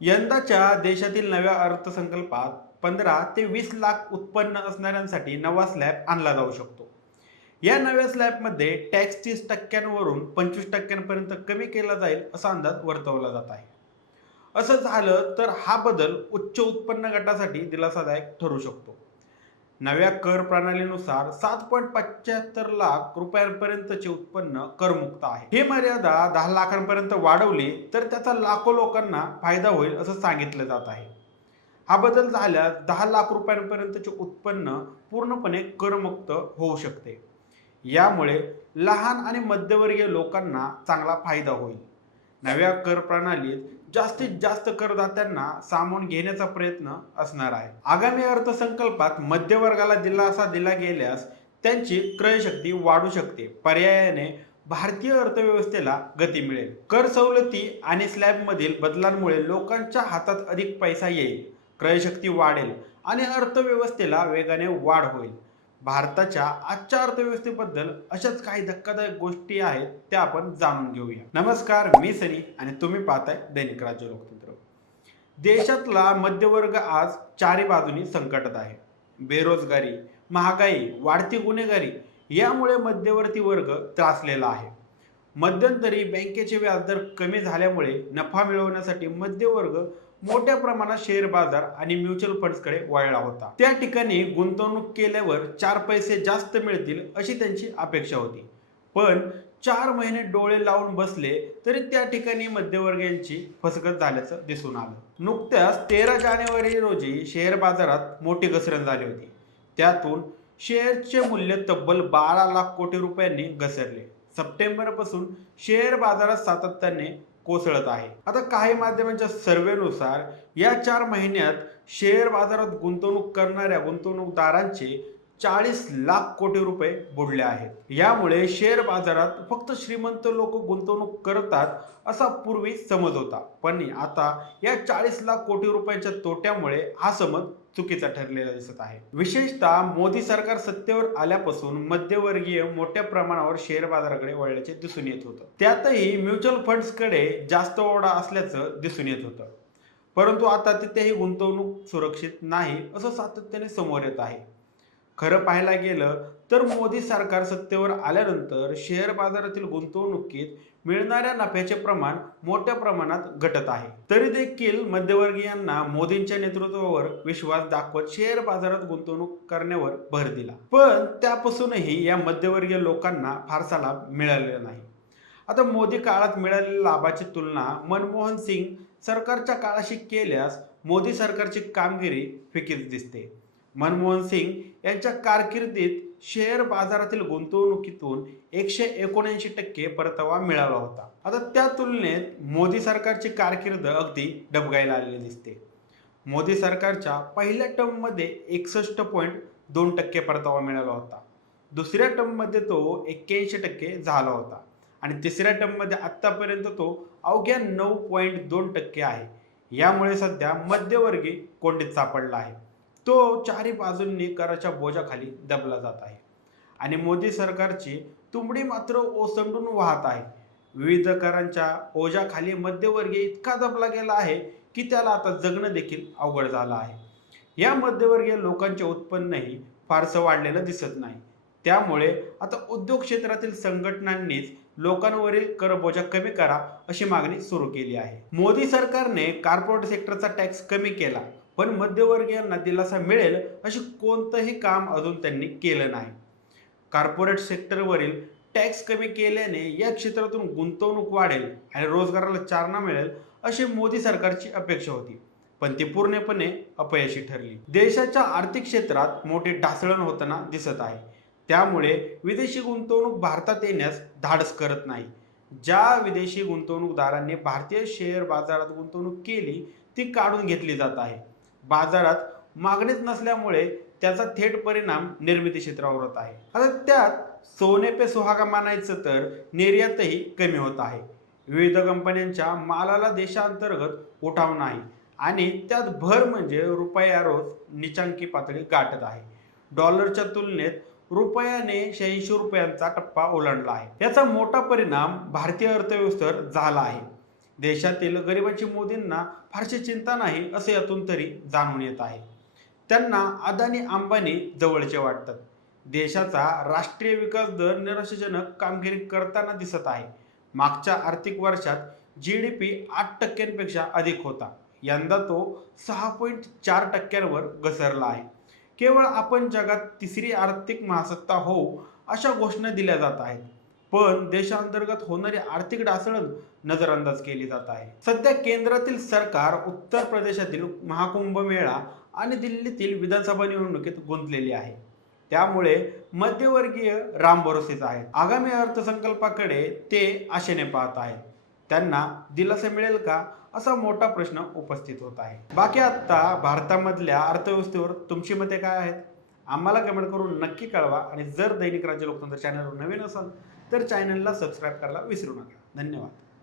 यंदाच्या देशातील नव्या अर्थसंकल्पात 15 ते 20 लाख उत्पन्न असणाऱ्यांसाठी नवा स्लॅब आणला जाऊ शकतो. या नव्या स्लॅबमध्ये टॅक्स 30% वरून 25% कमी केला जाईल असा अंदाज वर्तवला जात आहे. असं झालं तर हा बदल उच्च उत्पन्न गटासाठी दिलासादायक ठरू शकतो. नव्या कर प्रणालीनुसार 7.75 लाख रुपयांपर्यंतचे उत्पन्न करमुक्त आहे. ही मर्यादा 10 लाखांपर्यंत वाढवली तर त्याचा लाखो लोकांना फायदा होईल असं सांगितलं जात आहे. हा बदल झाल्यास 10 लाख रुपयांपर्यंतचे उत्पन्न पूर्णपणे करमुक्त होऊ शकते. यामुळे लहान आणि मध्यमवर्गीय लोकांना चांगला फायदा होईल. नव्या कर प्रणालीत जास्तीत जास्त करदात्यांना सामावून घेण्याचा प्रयत्न असणार आहे. आगामी अर्थसंकल्पात मध्यवर्गाला दिलासा दिला गेल्यास त्यांची क्रयशक्ती वाढू शकते. पर्यायाने भारतीय अर्थव्यवस्थेला गती मिळेल. कर सवलती आणि स्लॅबमधील बदलांमुळे लोकांच्या हातात अधिक पैसा येईल, क्रयशक्ती वाढेल आणि अर्थव्यवस्थेला वेगाने वाढ होईल. भारताच्या आजच्या अर्थव्यवस्थेबद्दल अशाच काही धक्कादायक गोष्टी आहेत त्या आपण जाणून घेऊया. नमस्कार, मी सनी आणि तुम्ही पाहताय दैनिक राज्य लोकतंत्र. देशातला मध्यवर्ग आज चारी बाजूनी संकटात आहे. बेरोजगारी, महागाई, वाढती गुन्हेगारी यामुळे मध्यवर्ती वर्ग त्रासलेला आहे. मध्यंतरी बँकेचे व्याजदर कमी झाल्यामुळे नफा मिळवण्यासाठी मध्यवर्ग मोठ्या प्रमाणात शेअर बाजार आणि म्युच्युअल फंड्सकडे वळला होता. त्या ठिकाणी गुंतवणूक केल्यावर 4 पैसे जास्त मिळतील अशी त्यांची अपेक्षा होती. पण 4 महिने डोळे लावून बसले तरी त्या ठिकाणी मध्यमवर्गीयांची फसगत झाल्याचं दिसून आलं. नुकत्याच 13 जानेवारी रोजी शेअर बाजारात मोठी घसरण झाली होती. त्यातून शेअरचे मूल्य तब्बल 12 लाख कोटी रुपयांनी घसरले. सप्टेंबरपासून शेअर बाजारात सातत्याने कोसळत आहे. आता काही माध्यमांच्या सर्व्हेनुसार या 4 महिन्यात शेअर बाजारात गुंतवणूक करणाऱ्या गुंतवणूकदारांचे 40 लाख कोटी रुपये बुडले आहेत. यामुळे शेअर बाजारात फक्त श्रीमंत लोक गुंतवणूक करतात असा पूर्वी समज होता. पण आता या 40 लाख कोटी रुपयांच्या तोट्यामुळे हा समज चुकीचा ठरलेला दिसत आहे. विशेषतः मोदी सरकार सत्तेवर आल्यापासून मध्यमवर्गीय मोठ्या प्रमाणावर शेअर बाजाराकडे वळल्याचे दिसून येत होतं. त्यातही म्युच्युअल फंड्सकडे जास्त ओढा असल्याचं दिसून येत होतं. परंतु आता तिथेही गुंतवणूक सुरक्षित नाही असं सातत्याने समोर येत आहे. खरं पाहायला गेलं तर मोदी सरकार सत्तेवर आल्यानंतर शेअर बाजारातील गुंतवणुकीत मिळणाऱ्या नफ्याचे प्रमाण मोठ्या प्रमाणात घटत आहे. तरी देखील मध्यमवर्गीयांना मोदींच्या नेतृत्वावर विश्वास दाखवत शेअर बाजारात गुंतवणूक करण्यावर भर दिला. पण त्यापासूनही या मध्यमवर्गीय लोकांना फारसा लाभ मिळालेला नाही. आता मोदी काळात मिळालेल्या लाभाची तुलना मनमोहन सिंग सरकारच्या काळाशी केल्यास मोदी सरकारची कामगिरी फिकीच दिसते. मनमोहन सिंग यांच्या कारकिर्दीत शेअर बाजारातील गुंतवणुकीतून 179% परतावा मिळाला होता. आता त्या तुलनेत मोदी सरकारची कारकीर्द अगदी डबघाईला आलेली दिसते. मोदी सरकारच्या पहिल्या टर्ममध्ये 61.2% परतावा मिळाला होता. दुसऱ्या टर्ममध्ये तो 81% झाला होता आणि तिसऱ्या टर्ममध्ये आत्तापर्यंत तो अवघ्या 9.2% आहे. यामुळे सध्या मध्यवर्गी कोंडीत सापडला आहे. तो चारी बाजूंनी कराच्या बोजाखाली दबला जात आहे आणि मोदी सरकारची तुंबडी मात्र ओसंडून वाहत आहे. विविध करांच्या ओझ्याखाली मध्यवर्गीय इतका दबला गेला आहे की त्याला आता जगणं देखील अवघड झालं आहे. या मध्यवर्गीय लोकांचे उत्पन्नही फारसं वाढलेलं दिसत नाही. त्यामुळे आता उद्योग क्षेत्रातील संघटनांनीच लोकांवरील करबोजा कमी करा अशी मागणी सुरू केली आहे. मोदी सरकारने कॉर्पोरेट सेक्टरचा टॅक्स कमी केला, पण मध्यमवर्गीयांना दिलासा मिळेल अशी कोणतंही काम अजून त्यांनी केलं नाही. कॉर्पोरेट सेक्टरवरील टॅक्स कमी केल्याने या क्षेत्रातून गुंतवणूक वाढेल आणि रोजगाराला चालना मिळेल अशी मोदी सरकारची अपेक्षा होती, पण ती पूर्णपणे अपयशी ठरली. देशाच्या आर्थिक क्षेत्रात मोठी ढासळण होताना दिसत आहे. त्यामुळे विदेशी गुंतवणूक भारतात येण्यास धाडस करत नाही. ज्या विदेशी गुंतवणूकदारांनी भारतीय शेअर बाजारात गुंतवणूक केली ती काढून घेतली जात आहे. बाजारात मागणीच नसल्यामुळे त्याचा थेट परिणाम निर्मिती क्षेत्रावर होत आहे. आता त्यात सोने पे सुहागा मानायचं तर निर्यातही कमी होत आहे. विविध कंपन्यांच्या मालाला देशांतर्गत उठाव नाही आणि त्यात भर म्हणजे रुपया रोज नीचांकी पातळी गाठत आहे. डॉलरच्या तुलनेत रुपयाने 86 रुपयांचा टप्पा ओलांडला आहे. याचा मोठा परिणाम भारतीय अर्थव्यवस्थेवर झाला आहे. देशातील गरिबांची मोदींना फारशी चिंता नाही असे यातून तरी जाणून येत आहे. त्यांना अदानी अंबानी जवळचे वाटतात. देशाचा राष्ट्रीय विकास दर निराशाजनक कामगिरी करताना दिसत आहे. मागच्या आर्थिक वर्षात GDP 8% अधिक होता. यंदा तो 6.4%वर घसरला आहे. केवळ आपण जगात तिसरी आर्थिक महासत्ता होऊ अशा घोषणा दिल्या जात आहेत, पण देशांतर्गत होणारी आर्थिक ढासळण नजरअंदाज केली जात आहे. सध्या केंद्रातील सरकार उत्तर प्रदेशातील महाकुंभमेळा आणि दिल्लीतील विधानसभा निवडणुकीत गुंतलेली आहे. त्यामुळे मध्यमवर्गीय रामभरोसेच आहेत. आगामी अर्थसंकल्पाकडे ते आशेने पाहत आहेत. त्यांना दिलासा मिळेल का असा मोठा प्रश्न उपस्थित होत आहे. बाकी आता भारतामधल्या अर्थव्यवस्थेवर तुमची मते काय आहेत आम्हाला कमेंट करून नक्की कळवा. आणि जर दैनिक राज्य लोकतंत्र चॅनलवर नवीन असाल तर चॅनलला सबस्क्राईब करायला विसरू नका. धन्यवाद.